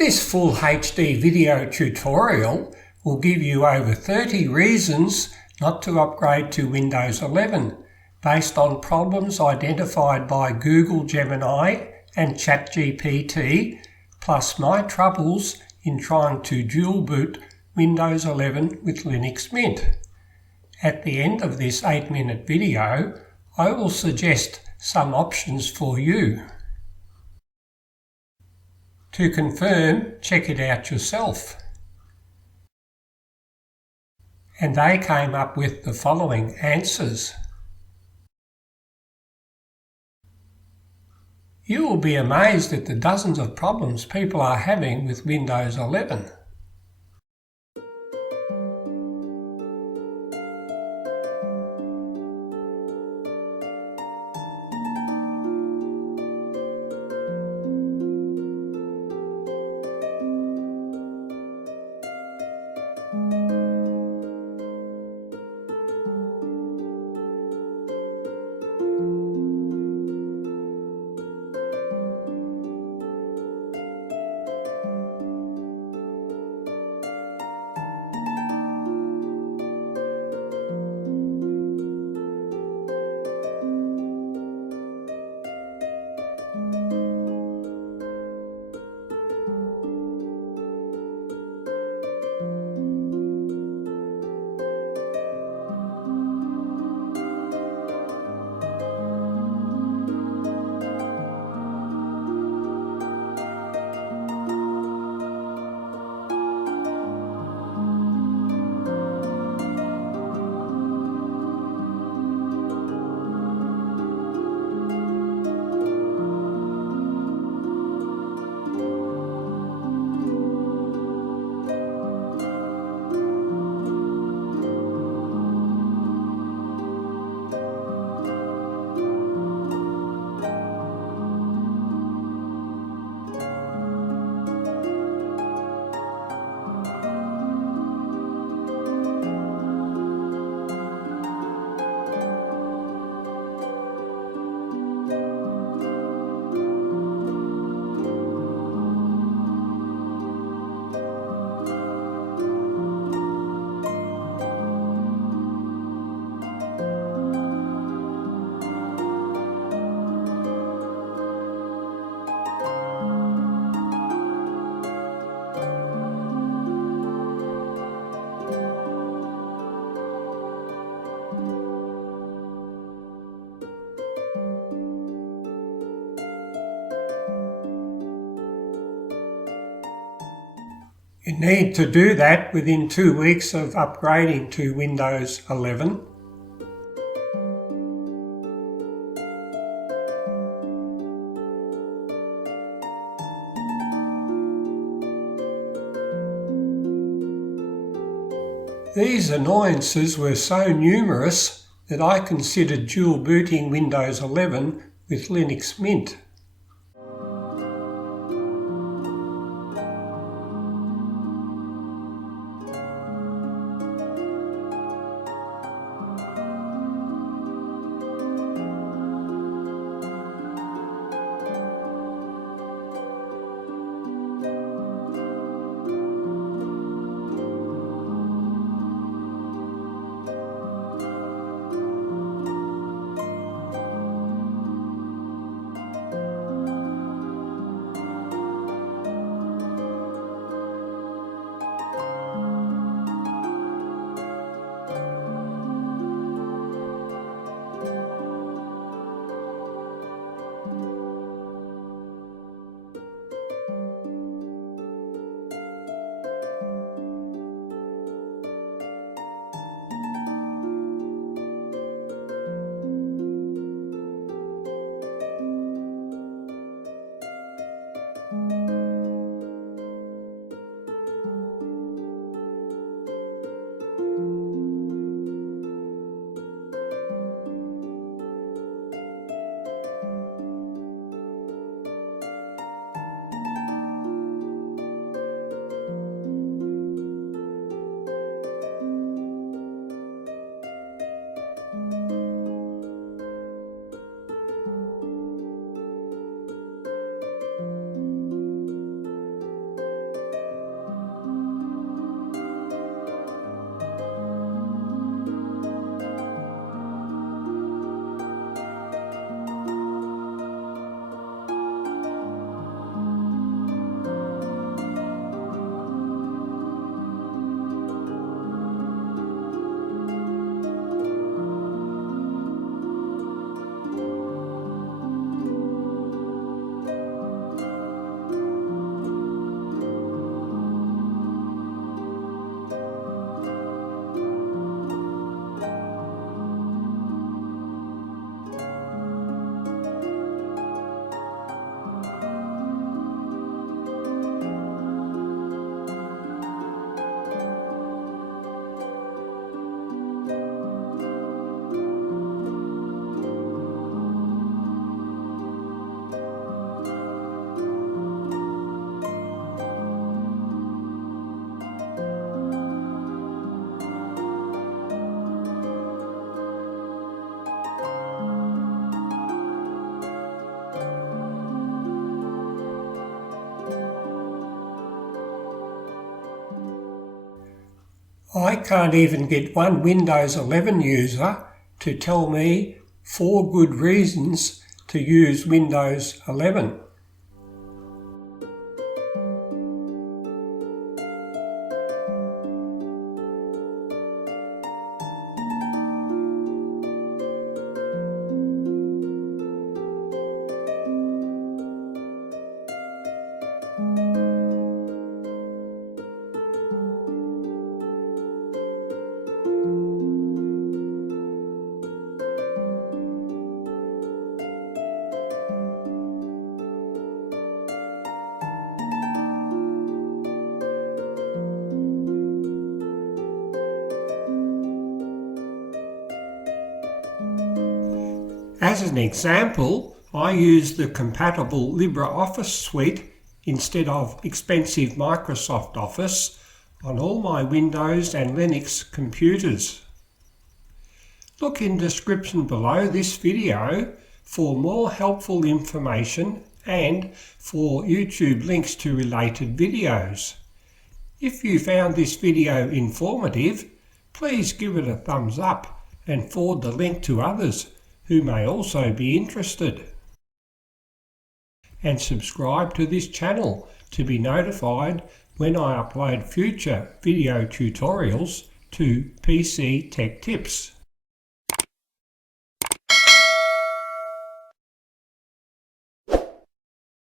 This full HD video tutorial will give you over 30 reasons not to upgrade to Windows 11 based on problems identified by Google Gemini and ChatGPT, plus my troubles in trying to dual boot Windows 11 with Linux Mint. At the end of this 8-minute video, I will suggest some options for you. To confirm, check it out yourself. And they came up with the following answers. You will be amazed at the dozens of problems people are having with Windows 11. You need to do that within 2 weeks of upgrading to Windows 11. These annoyances were so numerous that I considered dual booting Windows 11 with Linux Mint. I can't even get one Windows 11 user to tell me 4 good reasons to use Windows 11. As an example, I use the compatible LibreOffice suite instead of expensive Microsoft Office on all my Windows and Linux computers. Look in the description below this video for more helpful information and for YouTube links to related videos. If you found this video informative, please give it a thumbs up and forward the link to others who may also be interested. And subscribe to this channel to be notified when I upload future video tutorials to PC Techtips.